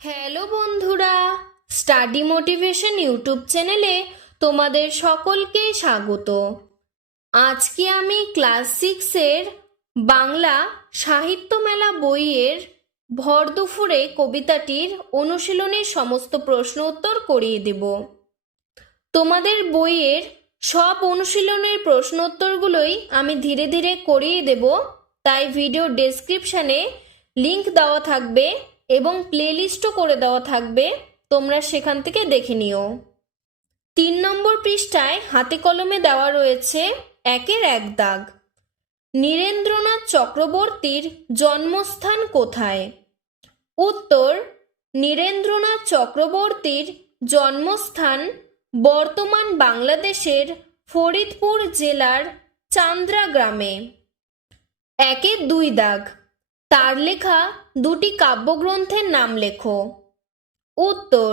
Hello বন্ধুরা, study motivation YouTube চ্যানেলে তোমাদের সকলকে স্বাগত। আজকে আমি ক্লাস 6-এর বাংলা সাহিত্য মেলা বইয়ের ভর দুপুরে কবিতাটির অনুশীলনের সমস্ত প্রশ্ন উত্তর করিয়ে দেব। তোমাদের বইয়ের সব অনুশীলনের প্রশ্ন উত্তরগুলোই আমি ধীরে ধীরে করিয়ে দেব, তাই ভিডিও ডেসক্রিপশানে লিংক দেওয়া থাকবে এবং প্লেলিস্টও করে দেওয়া থাকবে, তোমরা সেখান থেকে দেখে নিও। 3 নম্বর পৃষ্ঠায় হাতে কলমে দেওয়া রয়েছে 1-এর 1 দাগ। নীরেন্দ্রনাথ চক্রবর্তীর জন্মস্থান কোথায়? উত্তর: নীরেন্দ্রনাথ চক্রবর্তীর জন্মস্থান বর্তমান বাংলাদেশের ফরিদপুর জেলার চান্দ্রা গ্রামে। 1-এর 2 দাগ। তার লেখা দুটি কাব্যগ্রন্থের নাম লেখো। উত্তর: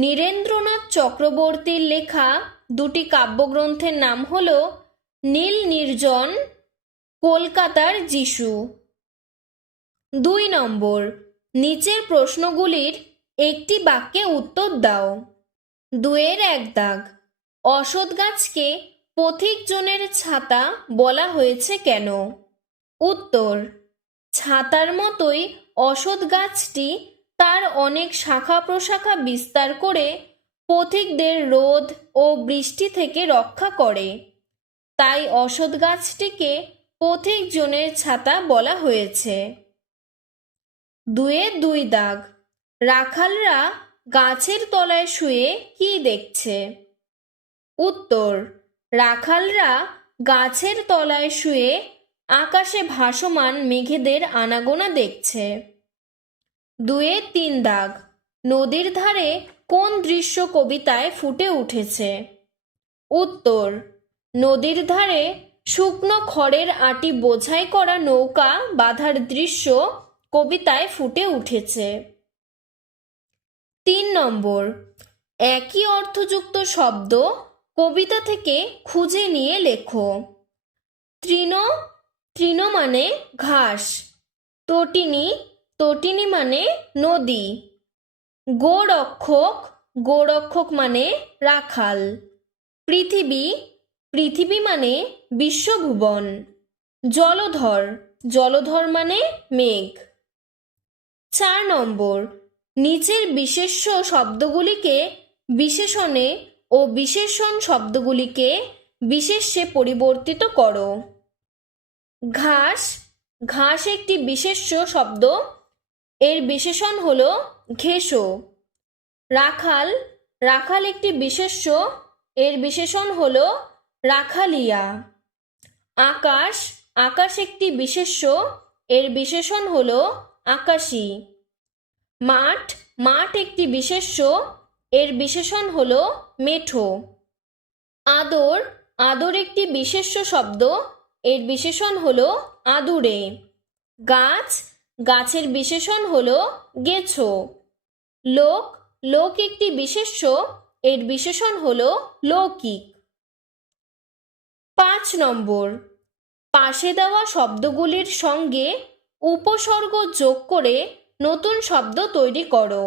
নীরেন্দ্রনাথ চক্রবর্তীর লেখা দুটি কাব্যগ্রন্থের নাম হল নীল নির্জন, কলকাতার যিশু। 2 নম্বর, নিচের প্রশ্নগুলির একটি বাক্যে উত্তর দাও। 2-এর 1 দাগ। অশ্বত্থ গাছকে পথিকজনের ছাতা বলা হয়েছে কেন? উত্তর: ছাতার মতোই অশ্বত্থ গাছটি তার অনেক শাখা প্রশাখা বিস্তার করে পথিকদের রোদ ও বৃষ্টি থেকে রক্ষা করে, তাই অশ্বত্থ গাছটিকে পথিকজনের ছাতা বলা হয়েছে। 2-এর 2 দাগ। রাখালরা গাছের তলায় শুয়ে কি দেখছে? উত্তর: রাখালরা গাছের তলায় শুয়ে আকাশে ভাসমান মেঘেদের আনাগোনা দেখছে। 2-এর 3 দাগ। নদীর ধারে কোন দৃশ্য কবিতায় ফুটে উঠেছে? উত্তর: নদীর ধারে শুকনো খড়ের আটি বোঝাই করা নৌকা বাঁধার দৃশ্য কবিতায় ফুটে উঠেছে। 3 নম্বর, একই অর্থযুক্ত শব্দ কবিতা থেকে খুঁজে নিয়ে লেখো। তৃণ, তৃণ মানে ঘাস। তটিনী, তটিনী মানে নদী। গোরক্ষক, গোরক্ষক মানে রাখাল। পৃথিবী, পৃথিবী মানে বিশ্বভুবন। জলধর, জলধর মানে মেঘ। 4 নম্বর, নিচের বিশেষ্য শব্দগুলিকে বিশেষণে ও বিশেষণ শব্দগুলিকে বিশেষ্যে পরিবর্তিত করো। ঘাস, ঘাস একটি বিশেষ্য শব্দ, এর বিশেষণ হলো ঘেঁষো। রাখাল, রাখাল একটি বিশেষ্য, এর বিশেষণ হলো রাখালিয়া। আকাশ, আকাশ একটি বিশেষ্য, এর বিশেষণ হলো আকাশী। মাঠ, মাঠ একটি বিশেষ্য, এর বিশেষণ হলো মেঠো। আদর, আদর একটি বিশেষ্য শব্দ, এর বিশেষণ হলো আদুরে। গাছ, গাছের বিশেষণ হলো গেছো। লোক, লোক একটি বিশেষ্য, এর বিশেষণ হলো লৌকিক। 5 নম্বর, পাশে দেওয়া শব্দগুলির সঙ্গে উপসর্গ যোগ করে নতুন শব্দ তৈরি করো।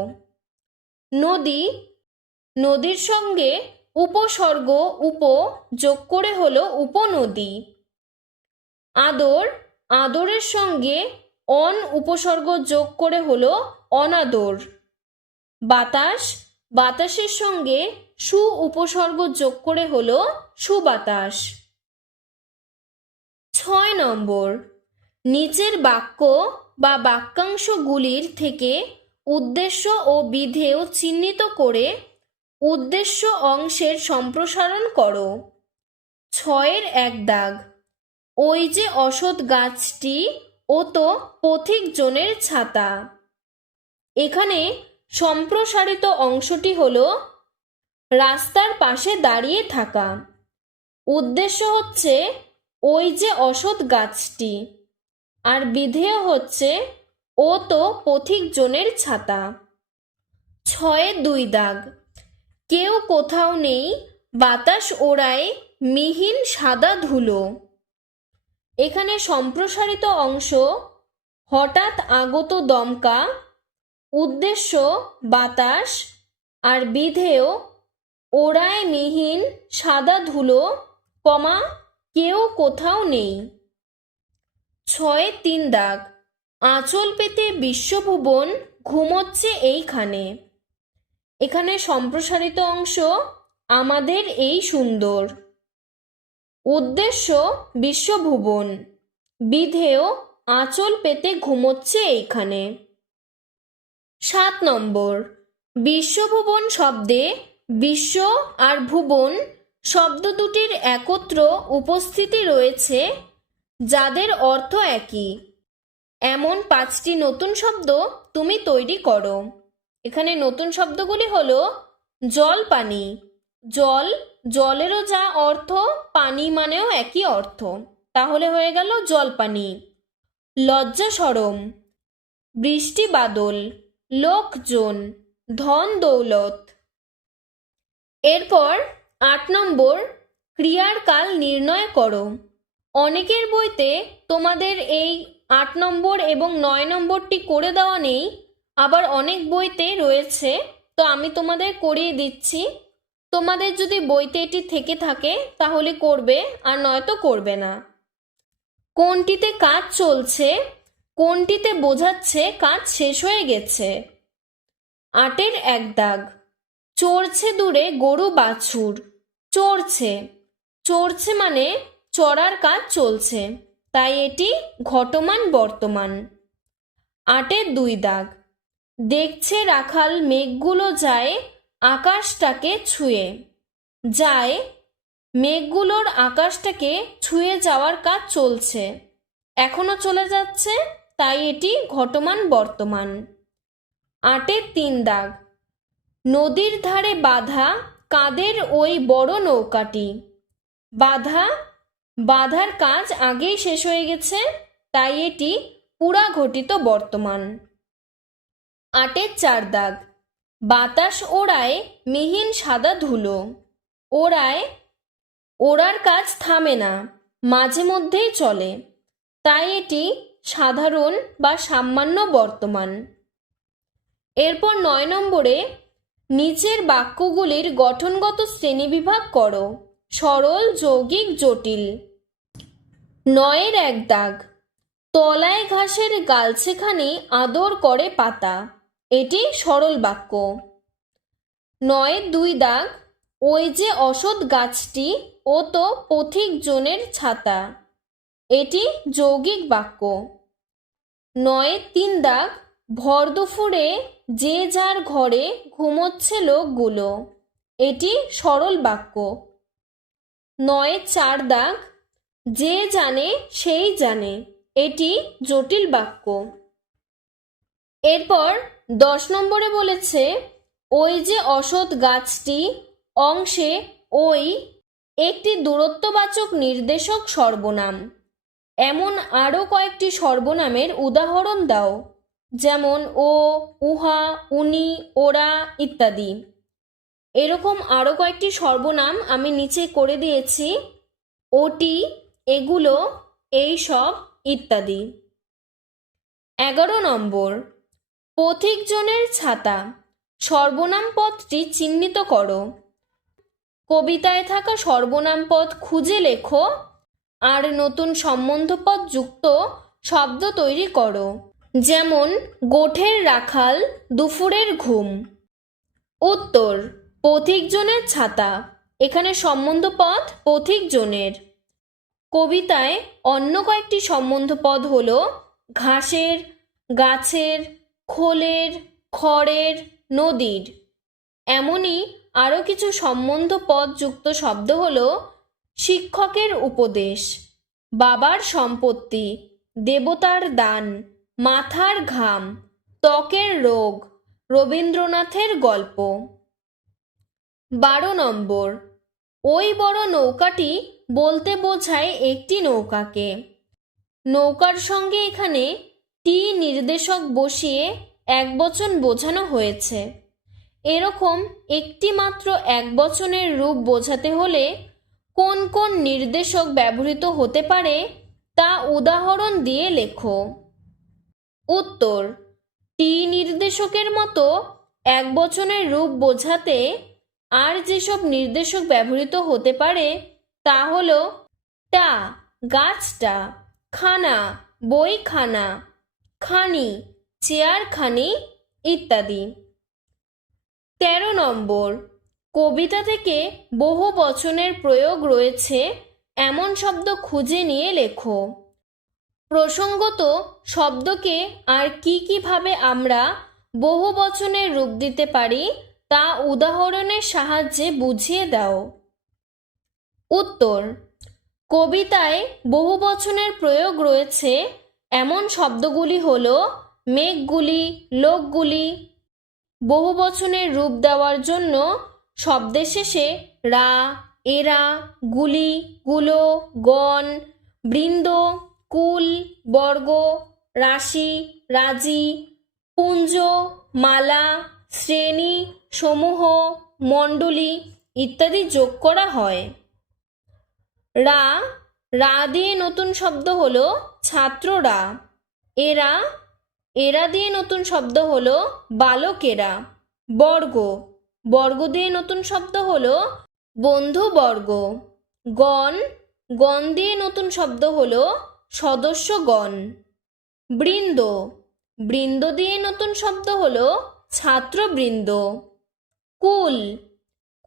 নদী, নদীর সঙ্গে উপসর্গ উপ যোগ করে হলো উপনদী। আদর, আদরের সঙ্গে অন উপসর্গ যোগ করে হলো অনাদর। বাতাস, বাতাসের সঙ্গে সু উপসর্গ যোগ করে হলো সুবাতাস। 6 নম্বর, নিচের বাক্য বা বাক্যাংশগুলির থেকে উদ্দেশ্য ও বিধেয় চিহ্নিত করে উদ্দেশ্য অংশের সম্প্রসারণ করো। 6-এর 1 দাগ। ওই যে অশ্বত্থ গাছটি, ও তো পথিকজনের ছাতা। এখানে সম্প্রসারিত অংশটি হলো রাস্তার পাশে দাঁড়িয়ে থাকা। উদ্দেশ্য হচ্ছে ওই যে অশ্বত্থ গাছটি, আর বিধেয় হচ্ছে ও তো পথিকজনের ছাতা। 6-এর 2 দাগ। কেউ কোথাও নেই, বাতাস ওড়ায় মিহিন সাদা ধুলো। এখানে সম্প্রসারিত অংশ হঠাৎ আগত দমকা, উদ্দেশ্য বাতাস, আর বিধেয় ওড়ায় মিহিন সাদা ধুলো, কমা কেউ কোথাও নেই। 6 দাগ, আঁচল পেতে বিশ্বভুবন ঘুমোচ্ছে এইখানে। এখানে সম্প্রসারিত অংশ আমাদের এই সুন্দর। উদ্দেশ্য বিশ্বভুবন, বিধেয় আঁচল পেতে ঘুমোচ্ছে এইখানে। 7 বিশ্বভুবন শব্দে বিশ্ব আর ভুবন শব্দ দুটির একত্র উপস্থিতি রয়েছে, যাদের অর্থ একই। এমন 5টি নতুন শব্দ তুমি তৈরি করো। এখানে নতুন শব্দগুলি হলো জল, পানি। জল, জলেরও যা অর্থ পানি মানেও একই অর্থ, তাহলে হয়ে গেল জল পানি। লজ্জা সরম, বৃষ্টি বাদল, লোকজন, ধন দৌলত। এরপর 8 ক্রিয়ার কাল নির্ণয় করো। অনেকের বইতে তোমাদের এই 8 এবং 9টি করে দেওয়া নেই, আবার অনেক বইতে রয়েছে, তো আমি তোমাদের করিয়ে দিচ্ছি। তোমাদের যদি বইতে এটি থেকে থাকে তাহলে করবে, আর নয়তো করবে না। কোনটিতে কাজ চলছে, কোনটিতে বোঝাচ্ছে কাজ শেষ হয়ে গেছে। 8 দাগ, চড়ছে দূরে গরু বাছুর। চড়ছে, চড়ছে মানে চড়ার কাজ চলছে, তাই এটি ঘটমান বর্তমান। 8 দাগ, দেখছে রাখাল মেঘগুলো যায় আকাশটাকে ছুঁয়ে। যায়, মেঘগুলোর আকাশটাকে ছুঁয়ে যাওয়ার কাজ চলছে, এখনো চলে যাচ্ছে, তাই এটি ঘটমান বর্তমান। 8 দাগ, নদীর ধারে বাঁধা কাদের ওই বড় নৌকাটি। বাঁধা, বাঁধার কাজ আগেই শেষ হয়ে গেছে, তাই এটি পুরা ঘটিত বর্তমান। 8 দাগ, বাতাস ওড়ায় মিহিন সাদা ধুলো। ওড়ায়, ওড়ার কাজ থামে না, মাঝে মধ্যেই চলে, তাই এটি সাধারণ বা সামান্য বর্তমান। এরপর 9 নিচের বাক্যগুলির গঠনগত শ্রেণীবিভাগ করো। সরল, যৌগিক, জটিল। 9 দাগ, তলায় ঘাসের গালছেখানি আদর করে পাতা। এটি সরল বাক্য। 9 দাগ, ওই যে অসৎ গাছটি, ও তো পথিক জনের ছাতা। এটি যৌগিক বাক্য। 9 দাগ, ভর দুপুরে যে যার ঘরে ঘুমোচ্ছে লোকগুলো। এটি সরল বাক্য। 9 দাগ, যে জানে সেই জানে। এটি জটিল বাক্য। এরপর 10 বলেছে, ওই যে অসৎ গাছটি অংশে ওই একটি দূরত্ববাচক নির্দেশক সর্বনাম। এমন আরও কয়েকটি সর্বনামের উদাহরণ দাও, যেমন ও, উহা, উনি, ওরা ইত্যাদি। এরকম আরও কয়েকটি সর্বনাম আমি নিচে করে দিয়েছি, ওটি, এগুলো, এই সব ইত্যাদি। 11 পথিকজনের ছাতা। সর্বনাম পদটি চিহ্নিত করো। কবিতায় থাকা সর্বনাম পদ খুঁজে লেখো আর নতুন সম্বন্ধপদ যুক্ত শব্দ তৈরি করো, যেমন গোঠের রাখাল, দুপুরের ঘুম। উত্তর, পথিকজনের ছাতা। এখানে সম্বন্ধপদ পথিকজনের। কবিতায় অন্য কয়েকটি সম্বন্ধপদ হলো ঘাসের, গাছের, খোলের, খড়ের, নদীর। এমনই আরও কিছু সম্বন্ধ পদ যুক্ত শব্দ হলো শিক্ষকের উপদেশ, বাবার সম্পত্তি, দেবতার দান, মাথার ঘাম, ত্বকের রোগ, রবীন্দ্রনাথের গল্প। 12 ওই বড় নৌকাটি বলতে বোঝায় একটি নৌকাকে। নৌকার সঙ্গে এখানে টি নির্দেশক বসিয়ে একবচন বোঝানো হয়েছে। এরকম একটি মাত্র একবচনের রূপ বোঝাতে হলে কোন কোন নির্দেশক ব্যবহৃত হতে পারে তা উদাহরণ দিয়ে লেখো। উত্তর, টি নির্দেশকের মতো একবচনের রূপ বোঝাতে আর যেসব নির্দেশক ব্যবহৃত হতে পারে তা হলো টা গাছটা, খানা বইখানা, খানি চেয়ারখানি ইত্যাদি। 13 নম্বর, কবিতা থেকে বহু বচনের প্রয়োগ রয়েছে এমন শব্দ খুঁজে নিয়ে লেখো। প্রসঙ্গত শব্দকে আর কিভাবে আমরা বহু বচনের রূপ দিতে পারি তা উদাহরণের সাহায্যে বুঝিয়ে দাও। উত্তর, কবিতায় বহু বচনের প্রয়োগ রয়েছে এমন শব্দগুলি হলো মেঘগুলি, লোকগুলি। বহু বচনের রূপ দেওয়ার জন্য শব্দের শেষে রা, এরা, গুলি, গুলো, গণ, বৃন্দ, কুল, বর্গ, রাশি, রাজি, পুঞ্জ, মালা, শ্রেণী, সমূহ, মণ্ডলী ইত্যাদি যোগ করা হয়। রা রা দিয়ে নতুন শব্দ হলো ছাত্ররা। এরা এরা দিয়ে নতুন শব্দ হলো বালকেরা। বর্গ বর্গ দিয়ে নতুন শব্দ হলো বন্ধুবর্গ। গণ গণ দিয়ে নতুন শব্দ হলো সদস্যগণ। বৃন্দ বৃন্দ দিয়ে নতুন শব্দ হলো ছাত্রবৃন্দ। কুল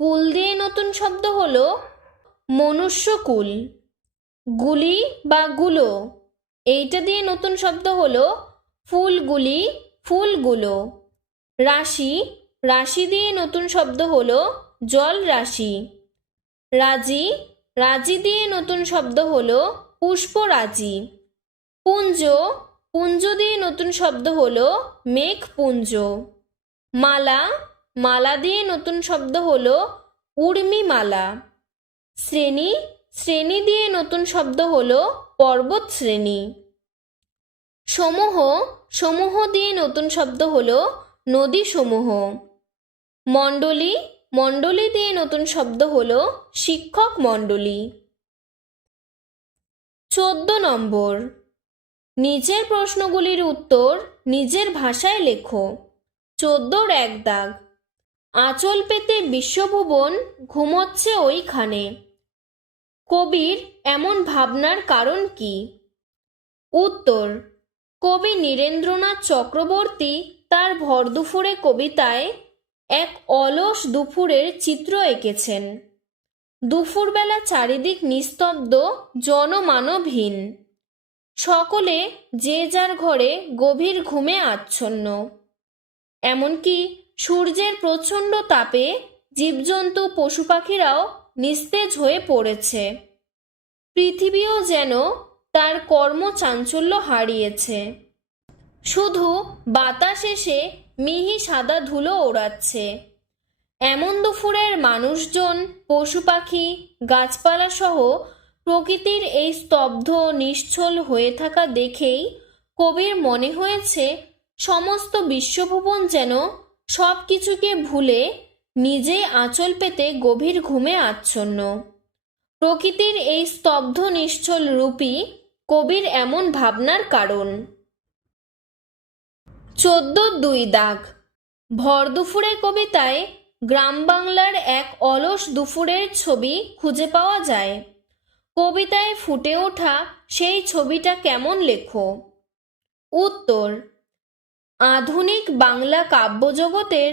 কুল দিয়ে নতুন শব্দ হলো মনুষ্যকুল। গুলি বা গুলো এইটা দিয়ে নতুন শব্দ হলো ফুলগুলি, ফুলগুলো। রাশি রাশি দিয়ে নতুন শব্দ হলো জল রাশি। রাজি রাজি দিয়ে নতুন শব্দ হলো পুষ্পরাজি। পুঞ্জ পুঞ্জ দিয়ে নতুন শব্দ হলো মেঘপুঞ্জ। মালা মালা দিয়ে নতুন শব্দ হলো উর্মিমালা। শ্রেণী শ্রেণী দিয়ে নতুন শব্দ হলো পর্বত শ্রেণী। সমূহ সমূহ দিয়ে নতুন শব্দ হলো নদী সমূহ। মণ্ডলী মণ্ডলী দিয়ে নতুন শব্দ হলো শিক্ষক মণ্ডলী। 14 নম্বর, নিচের প্রশ্নগুলির উত্তর নিজের ভাষায় লেখো। 14 এক দাগ, আঁচল পেতে বিশ্বভুবন ঘুমোচ্ছে ওইখানে। কবির এমন ভাবনার কারণ কি? উত্তর, কবি নীরেন্দ্রনাথ চক্রবর্তী তার ভরদুপুরে কবিতায় এক অলস দুপুরের চিত্র এঁকেছেন। দুপুরবেলা চারিদিক নিস্তব্ধ, জনমানবহীন। সকলে যে যার ঘরে গভীর ঘুমে আচ্ছন্ন। এমনকি সূর্যের প্রচণ্ড তাপে জীবজন্তু পশু পাখিরাও নিস্তেজ হয়ে পড়েছে। পৃথিবীও যেন তার কর্মচাঞ্চল্য হারিয়েছে। শুধু বাতাস এসে মিহি সাদা ধুলো ওড়াচ্ছে। এমন দুপুরের মানুষজন, পশু পাখি, গাছপালা সহ প্রকৃতির এই স্তব্ধ নিশ্চল হয়ে থাকা দেখেই কবির মনে হয়েছে সমস্ত বিশ্বভুবন যেন সব কিছুকে ভুলে নিজেই আঁচল পেতে গভীর ঘুমে আচ্ছন্ন। প্রকৃতির এই স্তব্ধ নিশ্চল রূপই কবির এমন ভাবনার কারণ। 14 দাগ, ভরদুপুরে কবিতায় গ্রাম বাংলার এক অলস দুপুরের ছবি খুঁজে পাওয়া যায়। কবিতায় ফুটে ওঠা সেই ছবিটা কেমন লেখো। উত্তর, আধুনিক বাংলা কাব্যজগতের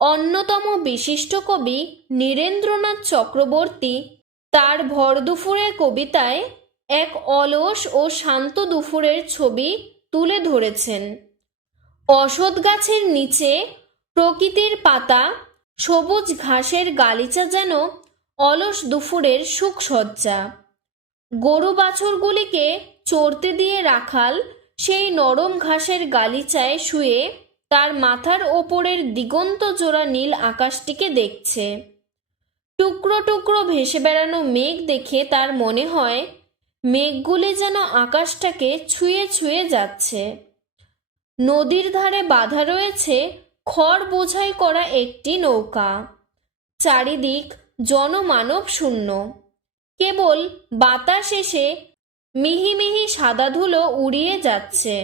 অন্যতম বিশিষ্ট কবি নীরেন্দ্রনাথ চক্রবর্তী তার ভরদুপুরে কবিতায় এক অলস ও শান্ত দুপুরের ছবি তুলে ধরেছেন। অশ্বত্থ গাছের নিচে প্রকৃতির পাতা, সবুজ ঘাসের গালিচা যেন অলস দুপুরের সুখসজ্জা। গরু বাছুরগুলিকে চড়তে দিয়ে রাখাল সেই নরম ঘাসের গালিচায় শুয়ে তার মাথার ওপরের দিগন্ত জোড়া নীল আকাশটিকে দেখছে। টুকরো টুকরো ভেসে বেড়ানো মেঘ দেখে তার মনে হয় মেঘগুলি যেন আকাশটাকে ছুঁয়ে ছুঁয়ে যাচ্ছে। নদীর ধারে বাঁধা রয়েছে খড় বোঝাই করা একটি নৌকা। চারিদিক জনমানব শূন্য। কেবল বাতাস এসে মিহি মিহি সাদা ধুলো উড়িয়ে যাচ্ছে।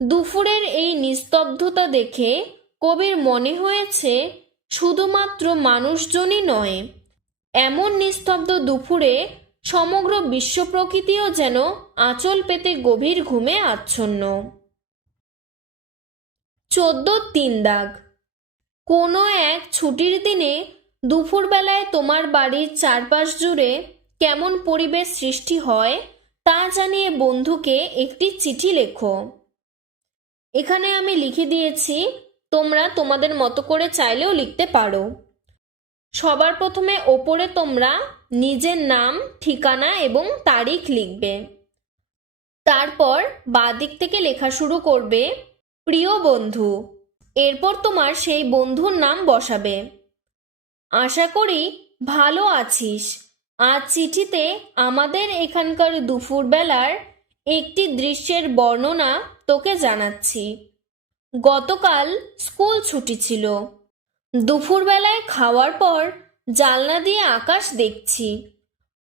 দুপুরের এই নিস্তব্ধতা দেখে কবির মনে হয়েছে শুধুমাত্র মানুষজনই নয়, এমন নিস্তব্ধ দুপুরে সমগ্র বিশ্ব প্রকৃতিও যেন আঁচল পেতে গভীর ঘুমে আচ্ছন্ন। 14 দাগ। কোনো এক ছুটির দিনে দুপুরবেলায় তোমার বাড়ির চারপাশ জুড়ে কেমন পরিবেশ সৃষ্টি হয় তা জানিয়ে বন্ধুকে একটি চিঠি লেখো। এখানে আমি লিখে দিয়েছি, তোমরা তোমাদের মতো করে চাইলেও লিখতে পারো। সবার প্রথমে ওপরে তোমরা নিজের নাম, ঠিকানা এবং তারিখ লিখবে। তারপর বাঁদিক থেকে লেখা শুরু করবে প্রিয় বন্ধু। এরপর তোমার সেই বন্ধুর নাম বসাবে। আশা করি ভালো আছিস। আজ চিঠিতে আমাদের এখানকার দুপুরবেলার একটি দৃশ্যের বর্ণনা তোকে জানাচ্ছি। গতকাল স্কুল ছুটি ছিল। দুপুরবেলায় খাওয়ার পর জানলা দিয়ে আকাশ দেখছি।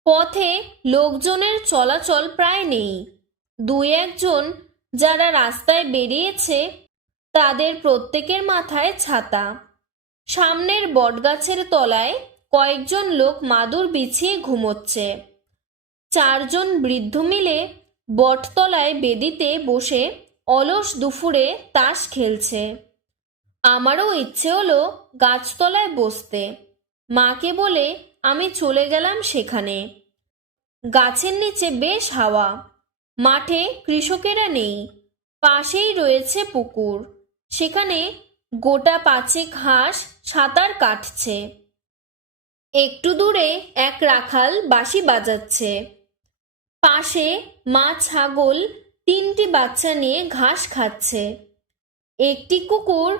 পথে লোকজনের চলাচল প্রায় নেই। দুই একজন যারা রাস্তায় বেরিয়েছে তাদের প্রত্যেকের মাথায় ছাতা। সামনের বটগাছের তলায় কয়েকজন লোক মাদুর বিছিয়ে ঘুমোচ্ছে। 4 জন বৃদ্ধ মিলে বটতলায় বেদিতে বসে অলস দুপুরে তাস খেলছে। আমারও ইচ্ছে হলো গাছতলায় বসতে। মাকে বলে আমি চলে গেলাম সেখানে। গাছের নিচে বেশ হাওয়া। মাঠে কৃষকেরা নেই। পাশেই রয়েছে পুকুর। সেখানে গোটা 5 হাঁস সাঁতার কাটছে। একটু দূরে এক রাখাল বাঁশি বাজাচ্ছে। পাশে মা ছাগল 3টি বাচ্চা নিয়ে ঘাস খাচ্ছে। একটি কুকুর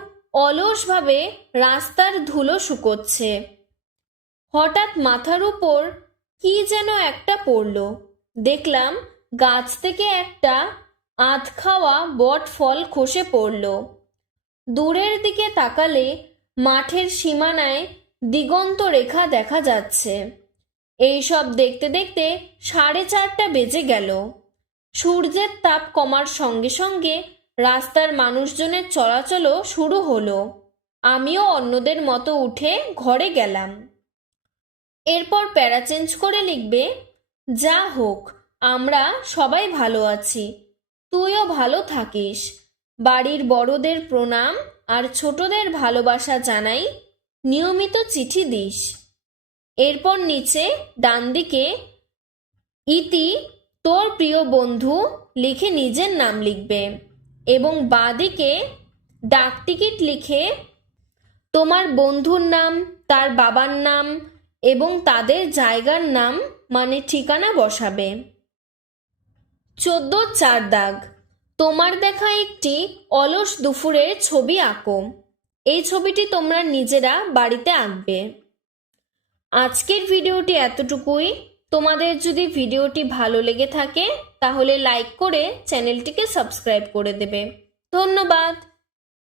অলসভাবে রাস্তার ধুলো শুকোচ্ছে। হঠাৎ মাথার উপর কি যেন একটা পড়ল। দেখলাম গাছ থেকে একটা আধ খাওয়া বট ফল খসে পড়ল। দূরের দিকে তাকালে মাঠের সীমানায় দিগন্ত রেখা দেখা যাচ্ছে। এই সব দেখতে দেখতে 4:30 বেজে গেল। সূর্যের তাপ কমার সঙ্গে সঙ্গে রাস্তার মানুষজনের চলাচলও শুরু হলো। আমিও অন্যদের মতো উঠে ঘরে গেলাম। এরপর প্যারা চেঞ্জ করে লিখবে, যা হোক আমরা সবাই ভালো আছি, তুইও ভালো থাকিস। বাড়ির বড়দের প্রণাম আর ছোটদের ভালোবাসা জানাই। নিয়মিত চিঠি দিস। এরপর নিচে ডান দিকে ইতি তোর প্রিয় বন্ধু লিখে নিজের নাম লিখবে এবং বাঁদিকে ডাকটিকিট লিখে তোমার বন্ধুর নাম, তার বাবার নাম এবং তাদের জায়গার নাম মানে ঠিকানা বসাবে। 14 দাগ। তোমার দেখা একটি অলস দুপুরের ছবি আঁকো। এই ছবিটি তোমরা নিজেরা বাড়িতে আঁকবে। আজকের ভিডিওটি এতটুকুই। তোমাদের যদি ভিডিওটি ভালো লেগে থাকে তাহলে লাইক করে চ্যানেলটিকে সাবস্ক্রাইব করে দেবে। ধন্যবাদ।